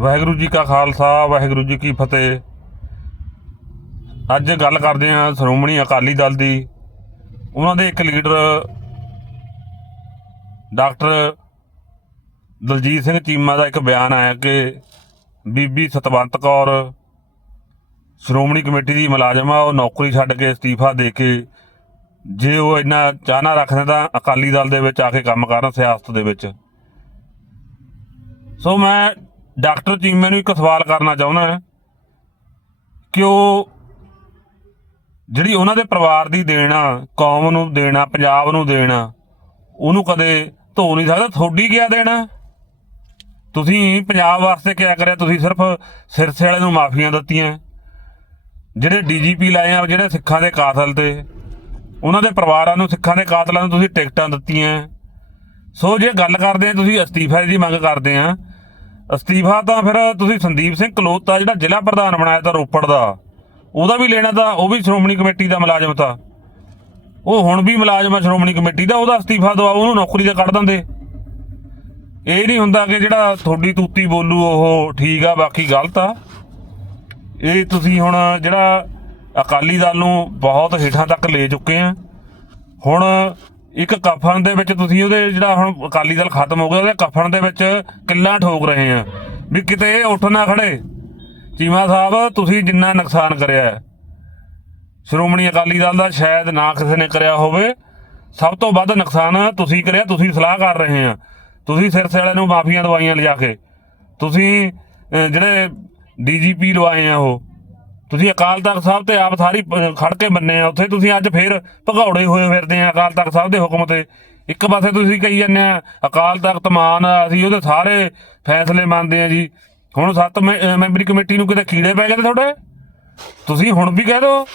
ਵਾਹਿਗੁਰੂ ਜੀ ਕਾ ਖਾਲਸਾ, ਵਾਹਿਗੁਰੂ ਜੀ ਕੀ ਫਤਿਹ। ਅੱਜ ਗੱਲ ਕਰਦੇ ਹਾਂ ਸ਼੍ਰੋਮਣੀ ਅਕਾਲੀ ਦਲ ਦੀ। ਉਹਨਾਂ ਦੇ ਇੱਕ ਲੀਡਰ ਡਾਕਟਰ ਦਲਜੀਤ ਸਿੰਘ ਚੀਮਾ ਦਾ ਇੱਕ ਬਿਆਨ ਆਇਆ ਕਿ ਬੀਬੀ ਸਤਵੰਤ ਕੌਰ ਸ਼੍ਰੋਮਣੀ ਕਮੇਟੀ ਦੀ ਮੁਲਾਜ਼ਮ ਆ, ਉਹ ਨੌਕਰੀ ਛੱਡ ਕੇ ਅਸਤੀਫਾ ਦੇ ਕੇ ਜੇ ਉਹ ਇੰਨਾ ਚਾਹਨਾ ਰੱਖਦੇ ਤਾਂ ਅਕਾਲੀ ਦਲ ਦੇ ਵਿੱਚ ਆ ਕੇ ਕੰਮ ਕਰਨ ਸਿਆਸਤ ਦੇ ਵਿੱਚ। ਸੋ ਮੈਂ ਡਾਕਟਰ ਚੀਮੇ ਨੂੰ ਇੱਕ ਸਵਾਲ ਕਰਨਾ ਚਾਹੁੰਦਾ ਹਾਂ ਕਿ ਉਹ ਜਿਹੜੀ ਉਹਨਾਂ ਦੇ ਪਰਿਵਾਰ ਦੀ ਦੇਣਾ ਕੌਮ ਨੂੰ ਦੇਣਾ ਪੰਜਾਬ ਨੂੰ ਦੇਣਾ ਉਹਨੂੰ ਕਦੇ ਧੋ ਨਹੀਂ ਸਕਦਾ? ਥੋੜੀ ਗਿਆ ਦੇਣਾ ਤੁਸੀਂ ਪੰਜਾਬ ਵਾਸਤੇ ਕਿਆ ਕਰਿਆ? ਤੁਸੀਂ ਸਿਰਫ ਸਿਰਸੇ ਵਾਲੇ ਨੂੰ ਮਾਫੀਆਂ ਦਿੱਤੀਆਂ। ਜਿਹੜੇ ਡੀਜੀਪੀ ਲਾਏ ਆ, ਜਿਹੜੇ ਸਿੱਖਾਂ ਦੇ ਕਾਤਲ ਤੇ, ਉਹਨਾਂ ਦੇ ਪਰਿਵਾਰਾਂ ਨੂੰ, ਸਿੱਖਾਂ ਦੇ ਕਾਤਲਾਂ ਨੂੰ ਤੁਸੀਂ ਟਿਕਟਾਂ ਦਿੱਤੀਆਂ। ਸੋ ਜੇ ਗੱਲ ਕਰਦੇ ਆ, ਤੁਸੀਂ ਅਸਤੀਫੇ ਦੀ ਮੰਗ ਕਰਦੇ ਆ ਅਸਤੀਫਾ ਤਾਂ ਫਿਰ ਤੁਸੀਂ ਸੰਦੀਪ ਸਿੰਘ ਕਲੋਤਾ ਜਿਹੜਾ ਜ਼ਿਲ੍ਹਾ ਪ੍ਰਧਾਨ ਬਣਾਇਆ ਤਾਂ ਰੋਪੜ ਦਾ, ਉਹਦਾ ਵੀ ਲੈਣਾ ਤਾਂ ਉਹ ਵੀ ਸ਼੍ਰੋਮਣੀ ਕਮੇਟੀ ਦਾ ਮੁਲਾਜ਼ਮ ਤਾਂ। ਉਹ ਹੁਣ ਵੀ ਮੁਲਾਜ਼ਮ ਆ ਸ਼੍ਰੋਮਣੀ ਕਮੇਟੀ ਦਾ, ਉਹਦਾ ਅਸਤੀਫਾ ਦਵਾਓ, ਉਹਨੂੰ ਨੌਕਰੀ ਤੇ ਕੱਢ ਦਿੰਦੇ। ਇਹ ਨਹੀਂ ਹੁੰਦਾ ਕਿ ਜਿਹੜਾ ਤੁਹਾਡੀ ਤੂਤੀ ਬੋਲੂ, ਉਹ ਠੀਕ ਆ, ਬਾਕੀ ਗਲਤ ਆ। ਇਹ ਤੁਸੀਂ ਹੁਣ ਜਿਹੜਾ ਅਕਾਲੀ ਦਲ ਨੂੰ ਬਹੁਤ ਹੇਠਾਂ ਤੱਕ ਲੈ ਚੁੱਕੇ ਆ। ਹੁਣ ਇੱਕ ਕਫਨ ਦੇ ਵਿੱਚ ਤੁਸੀਂ ਉਹਦੇ ਜਿਹੜਾ ਹੁਣ ਅਕਾਲੀ ਦਲ ਖਤਮ ਹੋ ਗਿਆ ਉਹਦੇ ਕਫਨ ਦੇ ਵਿੱਚ ਕਿੱਲਾਂ ਠੋਕ ਰਹੇ ਆ। ਵੀ ਕਿਤੇ ਇਹ ਉੱਠ ਨਾ ਖੜੇ। ਚੀਮਾ ਸਾਹਿਬ ਤੁਸੀਂ ਜਿੰਨਾ ਨੁਕਸਾਨ ਕਰਿਆ ਸ਼੍ਰੋਮਣੀ ਅਕਾਲੀ ਦਲ ਦਾ ਸ਼ਾਇਦ ਨਾ ਕਿਸੇ ਨੇ ਕਰਿਆ ਹੋਵੇ। ਸਭ ਤੋਂ ਵੱਧ ਨੁਕਸਾਨ ਤੁਸੀਂ ਕਰਿਆ ਤੁਸੀਂ ਸਲਾਹ ਕਰ ਰਹੇ ਆ। ਤੁਸੀਂ ਸਿਰਸੇ ਵਾਲਿਆਂ ਨੂੰ ਮਾਫੀਆਂ ਦਵਾਈਆਂ ਲਿਜਾ ਕੇ। ਤੁਸੀਂ ਅਹ, ਜਿਹੜੇ ਡੀਜੀਪੀ ਲਵਾਏ ਆ ਉਹ। ਤੁਸੀਂ ਅਕਾਲ ਤਖਤ ਸਾਹਿਬ ਤੇ ਆਪ ਸਾਰੀ ਖੜ ਕੇ ਮੰਨੇ ਆ, ਉੱਥੇ ਤੁਸੀਂ ਅੱਜ ਫੇਰ ਭਗੌੜੇ ਹੋਏ ਫਿਰਦੇ ਆ ਅਕਾਲ ਤਖਤ ਸਾਹਿਬ ਦੇ ਹੁਕਮ ਤੇ। ਇੱਕ ਪਾਸੇ ਤੁਸੀਂ ਕਹੀ ਜਾਂਦੇ ਆ, ਅਕਾਲ ਤਖਤ ਮਾਨ ਅਸੀਂ ਉਹਦੇ ਸਾਰੇ ਫੈਸਲੇ ਮੰਨਦੇ ਆ ਜੀ। ਹੁਣ ਸੱਤ ਮੈਂ- ਮੈਂਬਰੀ ਕਮੇਟੀ ਨੂੰ ਕਿਤੇ ਕੀੜੇ ਪੈ ਗਏ ਤੇ ਤੁਹਾਡੇ? ਤੁਸੀਂ ਹੁਣ ਵੀ ਕਹਿ ਦਿਓ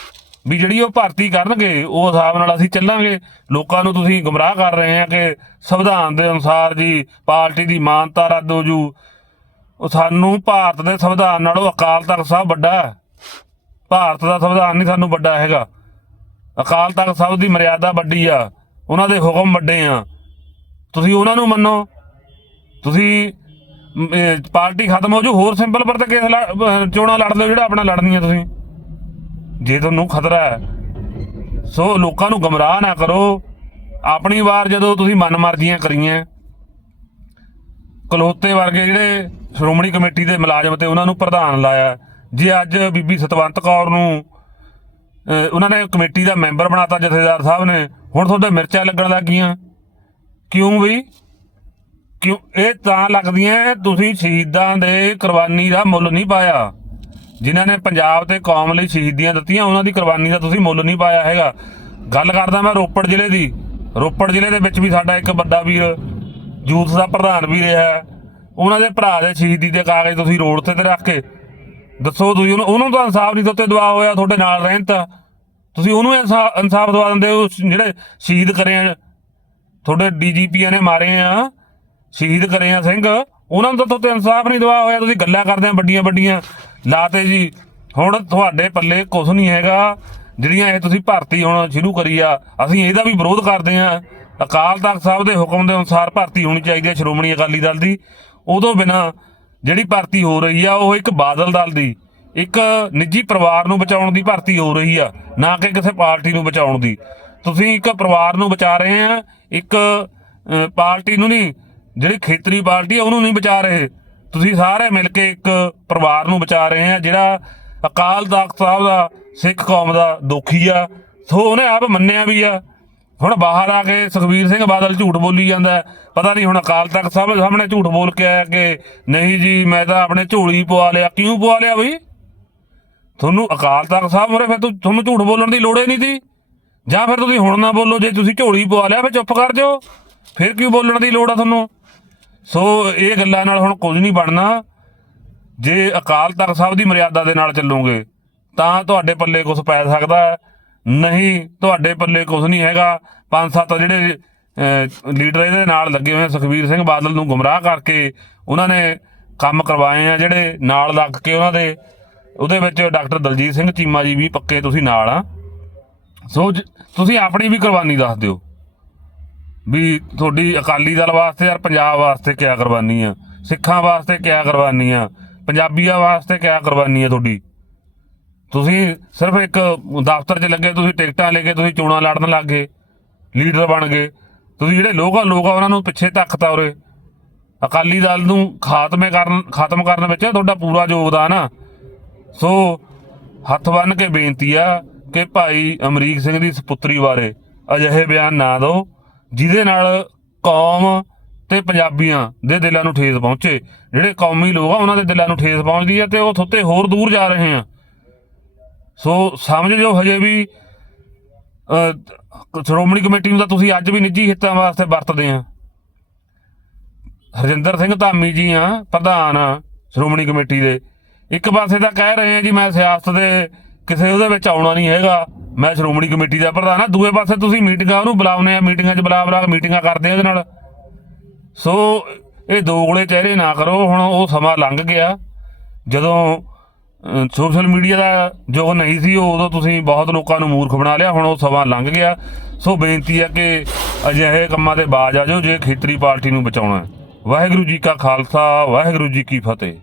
ਵੀ ਜਿਹੜੀ ਉਹ ਭਰਤੀ ਕਰਨਗੇ, ਉਹ ਹਿਸਾਬ ਨਾਲ ਅਸੀਂ ਚੱਲਾਂਗੇ। ਲੋਕਾਂ ਨੂੰ ਤੁਸੀਂ ਗੁੰਮਰਾਹ ਕਰ ਰਹੇ ਆ ਕਿ ਸੰਵਿਧਾਨ ਦੇ ਅਨੁਸਾਰ ਜੀ, ਪਾਰਟੀ ਦੀ ਮਾਨਤਾ ਰੱਦ ਹੋ ਜੂ। ਉਹ ਸਾਨੂੰ ਭਾਰਤ ਦੇ ਸੰਵਿਧਾਨ ਨਾਲੋਂ ਅਕਾਲ ਤਖਤ ਸਾਹਿਬ ਵੱਡਾ ਹੈ। ਭਾਰਤ ਦਾ ਸੰਵਿਧਾਨ ਨਹੀਂ ਸਾਨੂੰ ਵੱਡਾ ਹੈਗਾ। ਅਕਾਲ ਤਖਤ ਸਾਹਿਬ ਦੀ ਮਰਿਆਦਾ ਵੱਡੀ ਆ। ਉਹਨਾਂ ਦੇ ਹੁਕਮ ਵੱਡੇ ਆ। ਤੁਸੀਂ ਉਹਨਾਂ ਨੂੰ ਮੰਨੋ। ਤੁਸੀਂ ਪਾਰਟੀ ਖਤਮ ਹੋ ਜੂ, ਹੋਰ ਸਿੰਪਲ ਪਰ ਤੇ ਕੇਸ ਚੋਣਾਂ ਲੜ ਲਓ, ਜਿਹੜਾ ਆਪਣਾ ਲੜਨੀਆਂ ਤੁਸੀਂ। ਜੇ ਤੁਹਾਨੂੰ ਖਤਰਾ ਹੈ, ਸੋ ਲੋਕਾਂ ਨੂੰ ਗਮਰਾਹ ਨਾ ਕਰੋ। ਆਪਣੀ ਵਾਰ ਜਦੋਂ ਤੁਸੀਂ ਮਨਮਰਜ਼ੀਆਂ ਕਰੀਆਂ, ਕਲੋਤੇ ਵਰਗੇ ਜਿਹੜੇ ਸ਼੍ਰੋਮਣੀ ਕਮੇਟੀ ਦੇ ਮੁਲਾਜ਼ਮ ਤੇ ਉਹਨਾਂ ਨੂੰ ਪ੍ਰਧਾਨ ਲਾਇਆ ਜੇ ਅੱਜ ਬੀਬੀ ਸਤਵੰਤ ਕੌਰ ਨੂੰ ਉਹਨਾਂ ਨੇ ਕਮੇਟੀ ਦਾ ਮੈਂਬਰ ਬਣਾਤਾ ਜਥੇਦਾਰ ਸਾਹਿਬ ਨੇ, ਹੁਣ ਤੁਹਾਡੇ ਮਿਰਚਾਂ ਲੱਗਣ ਲੱਗ ਗਈਆਂ। ਕਿਉਂ ਬਈ? ਕਿਉਂ? ਇਹ ਤਾਂ ਲੱਗਦੀਆਂ ਤੁਸੀਂ ਸ਼ਹੀਦਾਂ ਦੇ ਕੁਰਬਾਨੀ ਦਾ ਮੁੱਲ ਨਹੀਂ ਪਾਇਆ। ਜਿਨ੍ਹਾਂ ਨੇ ਪੰਜਾਬ ਤੇ ਕੌਮ ਲਈ ਸ਼ਹੀਦੀਆਂ ਦਿੱਤੀਆਂ, ਉਹਨਾਂ ਦੀ ਕੁਰਬਾਨੀ ਦਾ ਤੁਸੀਂ ਮੁੱਲ ਨਹੀਂ ਪਾਇਆ ਹੈਗਾ। ਗੱਲ ਕਰਦਾ ਮੈਂ ਰੋਪੜ ਜ਼ਿਲ੍ਹੇ ਦੀ। ਰੋਪੜ ਜ਼ਿਲ੍ਹੇ ਦੇ ਵਿੱਚ ਵੀ ਸਾਡਾ ਇੱਕ ਵੱਡਾ ਵੀਰ ਯੂਥ ਦਾ ਪ੍ਰਧਾਨ ਵੀ ਰਿਹਾ ਹੈ। ਉਹਨਾਂ ਦੇ ਭਰਾ ਦੇ ਸ਼ਹੀਦੀ ਦੇ ਕਾਗਜ਼ ਤੁਸੀਂ ਰੋਡ ਤੇ ਤੇ ਰੱਖ ਕੇ ਦੱਸੋ ਤੁਸੀਂ ਉਹਨੂੰ ਉਹਨੂੰ ਤਾਂ ਇਨਸਾਫ ਨਹੀਂ ਦਿੱਤੇ ਦਵਾ ਹੋਇਆ ਤੁਹਾਡੇ ਨਾਲ ਰਹਿਣ ਤਾਂ। ਤੁਸੀਂ ਉਹਨੂੰ ਇਨਸਾਫ ਦਵਾ ਦਿੰਦੇ ਹੋ ਜਿਹੜੇ ਸ਼ਹੀਦ ਕਰੇ ਆ। ਤੁਹਾਡੇ ਡੀਜੀਪੀਆਂ ਨੇ ਮਾਰੇ ਆ, ਸ਼ਹੀਦ ਕਰੇ ਆ ਸਿੰਘ। ਉਹਨਾਂ ਨੂੰ ਤਾਂ ਤੁਹਾਡੇ ਇਨਸਾਫ ਨਹੀਂ ਦਵਾ ਹੋਇਆ, ਤੁਸੀਂ ਗੱਲਾਂ ਕਰਦੇ ਆ ਵੱਡੀਆਂ ਵੱਡੀਆਂ ਲਾਤੇ ਜੀ, ਹੁਣ ਤੁਹਾਡੇ ਪੱਲੇ ਕੁਝ ਨਹੀਂ ਹੈਗਾ, ਜਿਹੜੀਆਂ ਇਹ ਤੁਸੀਂ ਭਰਤੀ ਹੁਣ ਸ਼ੁਰੂ ਕਰੀ ਆ। ਅਸੀਂ ਇਹਦਾ ਵੀ ਵਿਰੋਧ ਕਰਦੇ ਆ। ਅਕਾਲ ਤਖਤ ਸਾਹਿਬ ਦੇ ਹੁਕਮ ਦੇ ਅਨੁਸਾਰ ਭਰਤੀ ਹੋਣੀ ਚਾਹੀਦੀ ਹੈ ਸ਼੍ਰੋਮਣੀ ਅਕਾਲੀ ਦਲ ਦੀ। ਉਦੋਂ ਬਿਨਾ ਜਿਹੜੀ ਭਰਤੀ ਹੋ ਰਹੀ ਆ, ਉਹ ਇੱਕ ਬਾਦਲ ਦਲ ਦੀ, ਇੱਕ ਨਿੱਜੀ ਪਰਿਵਾਰ ਨੂੰ ਬਚਾਉਣ ਦੀ ਭਰਤੀ ਹੋ ਰਹੀ ਆ, ਨਾ ਕਿ ਕਿਸੇ ਪਾਰਟੀ ਨੂੰ ਬਚਾਉਣ ਦੀ। ਤੁਸੀਂ ਇੱਕ ਪਰਿਵਾਰ ਨੂੰ ਬਚਾ ਰਹੇ ਆ, ਇੱਕ ਪਾਰਟੀ ਨੂੰ ਨਹੀਂ, ਜਿਹੜੀ ਖੇਤਰੀ ਪਾਰਟੀ ਆ, ਉਹਨੂੰ ਨਹੀਂ ਬਚਾ ਰਹੇ। ਤੁਸੀਂ ਸਾਰੇ ਮਿਲ ਕੇ ਇੱਕ ਪਰਿਵਾਰ ਨੂੰ ਬਚਾ ਰਹੇ ਆ, ਜਿਹੜਾ ਅਕਾਲ ਤਖਤ ਸਾਹਿਬ ਦਾ, ਸਿੱਖ ਕੌਮ ਦਾ ਦੋਖੀ ਆ। ਸੋ ਉਹਨੇ ਆਪ ਮੰਨਿਆ ਵੀ ਆ। ਹੁਣ ਬਾਹਰ ਆ ਕੇ ਸੁਖਬੀਰ ਸਿੰਘ ਬਾਦਲ ਝੂਠ ਬੋਲੀ ਜਾਂਦਾ ਪਤਾ ਨਹੀਂ ਹੁਣ ਅਕਾਲ ਤਖਤ ਸਾਹਿਬ ਸਾਹਮਣੇ ਝੂਠ ਬੋਲ ਕੇ ਆਇਆ ਕਿ ਨਹੀਂ ਜੀ, ਮੈਂ ਤਾਂ ਆਪਣੇ ਝੋਲੀ ਪਵਾ ਲਿਆ। ਕਿਉਂ ਪਵਾ ਲਿਆ ਬਈ? ਤੁਹਾਨੂੰ ਅਕਾਲ ਤਖਤ ਸਾਹਿਬ ਮੁਰੇ ਫਿਰ ਤੁਹਾਨੂੰ ਝੂਠ ਬੋਲਣ ਦੀ ਲੋੜ ਹੀ ਨਹੀਂ ਸੀ। ਜਾਂ ਫਿਰ ਤੁਸੀਂ ਹੁਣ ਨਾ ਬੋਲੋ, ਜੇ ਤੁਸੀਂ ਝੋਲੀ ਪਵਾ ਲਿਆ ਫਿਰ ਚੁੱਪ ਕਰ ਜਾਓ। ਫਿਰ ਕਿਉਂ ਬੋਲਣ ਦੀ ਲੋੜ ਆ ਤੁਹਾਨੂੰ? ਸੋ ਇਹ ਗੱਲਾਂ ਨਾਲ ਹੁਣ ਕੁਝ ਨਹੀਂ ਬਣਨਾ। ਜੇ ਅਕਾਲ ਤਖਤ ਸਾਹਿਬ ਦੀ ਮਰਿਆਦਾ ਦੇ ਨਾਲ ਚੱਲੋਗੇ, ਤਾਂ ਤੁਹਾਡੇ ਪੱਲੇ ਕੁਝ ਪੈ ਸਕਦਾ ਹੈ। ਨਹੀਂ ਤੁਹਾਡੇ ਪੱਲੇ ਕੁਝ ਨਹੀਂ ਹੈਗਾ। ਪੰਜ ਸੱਤ ਜਿਹੜੇ ਲੀਡਰ ਇਹਦੇ ਨਾਲ ਲੱਗੇ ਹੋਏ ਆ, ਸੁਖਬੀਰ ਸਿੰਘ ਬਾਦਲ ਨੂੰ ਗੁੰਮਰਾਹ ਕਰਕੇ ਉਹਨਾਂ ਨੇ ਕੰਮ ਕਰਵਾਏ ਆ ਜਿਹੜੇ ਨਾਲ ਲੱਗ ਕੇ ਉਹਨਾਂ ਦੇ ਉਹਦੇ ਵਿੱਚ ਡਾਕਟਰ ਦਲਜੀਤ ਸਿੰਘ ਚੀਮਾ ਜੀ ਵੀ ਪੱਕੇ ਤੁਸੀਂ ਨਾਲ ਆ। ਸੋ ਜ- ਤੁਸੀਂ ਆਪਣੀ ਵੀ ਕੁਰਬਾਨੀ ਦੱਸ ਦਿਓ। ਵੀ ਤੁਹਾਡੀ ਅਕਾਲੀ ਦਲ ਵਾਸਤੇ ਯਾਰ ਪੰਜਾਬ ਵਾਸਤੇ ਕਿਆ ਕੁਰਬਾਨੀ ਆ? ਸਿੱਖਾਂ ਵਾਸਤੇ ਕਿਆ ਕੁਰਬਾਨੀ ਆ? ਪੰਜਾਬੀਆਂ ਵਾਸਤੇ ਕਿਆ ਕੁਰਬਾਨੀ ਹੈ ਤੁਹਾਡੀ? ਤੁਸੀਂ ਸਿਰਫ ਇੱਕ ਦਫ਼ਤਰ 'ਚ ਲੱਗੇ, ਤੁਸੀਂ ਟਿਕਟਾਂ ਲੈ ਕੇ, ਤੁਸੀਂ ਚੋਣਾਂ ਲੜਨ ਲੱਗ ਗਏ, ਲੀਡਰ ਬਣ ਗਏ। ਤੁਸੀਂ ਜਿਹੜੇ ਲੋਕਾਂ, ਲੋਕ ਆ ਉਹਨਾਂ ਨੂੰ ਪਿੱਛੇ ਧੱਕਤਾ ਉਰੇ। ਅਕਾਲੀ ਦਲ ਨੂੰ ਖਾਤਮੇ ਕਰਨ, ਖਤਮ ਕਰਨ ਵਿੱਚ ਤੁਹਾਡਾ ਪੂਰਾ ਯੋਗਦਾਨ ਆ। ਸੋ ਹੱਥ ਬੰਨ ਕੇ ਬੇਨਤੀ ਆ ਕਿ ਭਾਈ ਅਮਰੀਕ ਸਿੰਘ ਦੀ ਸੁਪੁੱਤਰੀ ਬਾਰੇ ਅਜਿਹੇ ਬਿਆਨ ਨਾ ਦਿਓ, ਜਿਹਦੇ ਨਾਲ ਕੌਮ ਤੇ ਪੰਜਾਬੀਆਂ ਦੇ ਦਿਲਾਂ ਨੂੰ ਠੇਸ ਪਹੁੰਚੇ। ਜਿਹੜੇ ਕੌਮੀ ਲੋਕ ਆ, ਉਹਨਾਂ ਦੇ ਦਿਲਾਂ ਨੂੰ ਠੇਸ ਪਹੁੰਚਦੀ ਆ ਤੇ ਉਹ ਥੋਤੇ ਹੋਰ ਦੂਰ ਜਾ ਰਹੇ ਆ। ਸੋ ਸਮਝ ਜੋ ਹਜੇ ਵੀ ਸ਼੍ਰੋਮਣੀ ਕਮੇਟੀ ਨੂੰ ਤਾਂ ਤੁਸੀਂ ਅੱਜ ਵੀ ਨਿੱਜੀ ਹਿੱਤਾਂ ਵਾਸਤੇ ਵਰਤਦੇ ਆ। ਹਰਜਿੰਦਰ ਸਿੰਘ ਧਾਮੀ ਜੀ ਆ, ਪ੍ਰਧਾਨ ਆ ਸ਼੍ਰੋਮਣੀ ਕਮੇਟੀ ਦੇ। ਇੱਕ ਪਾਸੇ ਤਾਂ ਕਹਿ ਰਹੇ ਆ ਜੀ ਮੈਂ ਸਿਆਸਤ ਦੇ ਕਿਸੇ ਉਹਦੇ ਵਿੱਚ ਆਉਣਾ ਨਹੀਂ ਹੈਗਾ, ਮੈਂ ਸ਼੍ਰੋਮਣੀ ਕਮੇਟੀ ਦਾ ਪ੍ਰਧਾਨ ਆ। ਦੂਏ ਪਾਸੇ ਤੁਸੀਂ ਮੀਟਿੰਗਾਂ ਉਹਨੂੰ ਬੁਲਾਉਨੇ ਆ, ਮੀਟਿੰਗਾਂ 'ਚ ਬੁਲਾ ਬੁਲਾ ਕੇ ਮੀਟਿੰਗਾਂ ਕਰਦੇ ਆ ਉਹਦੇ ਨਾਲ। ਸੋ ਇਹ ਦੋਗਲੇ ਚਿਹਰੇ ਨਾ ਕਰੋ, ਹੁਣ ਉਹ ਸਮਾਂ ਲੰਘ ਗਿਆ। ਜਦੋਂ ਸੋਸ਼ਲ ਮੀਡੀਆ ਦਾ ਜੋ ਨਹੀਂ ਸੀ, ਉਹ ਉਦੋਂ ਤੁਸੀਂ ਬਹੁਤ ਲੋਕਾਂ ਨੂੰ ਮੂਰਖ ਬਣਾ ਲਿਆ, ਹੁਣ ਉਹ ਸਮਾਂ ਲੰਘ ਗਿਆ। ਸੋ ਬੇਨਤੀ ਹੈ ਕਿ ਅਜਿਹੇ ਕੰਮਾਂ ਤੇ ਬਾਜ ਆ ਜਾਓ, ਜੇ ਖੇਤਰੀ ਪਾਰਟੀ ਨੂੰ ਬਚਾਉਣਾ ਹੈ। ਵਾਹਿਗੁਰੂ ਜੀ ਕਾ ਖਾਲਸਾ, ਵਾਹਿਗੁਰੂ ਜੀ ਕੀ ਫਤਿਹ।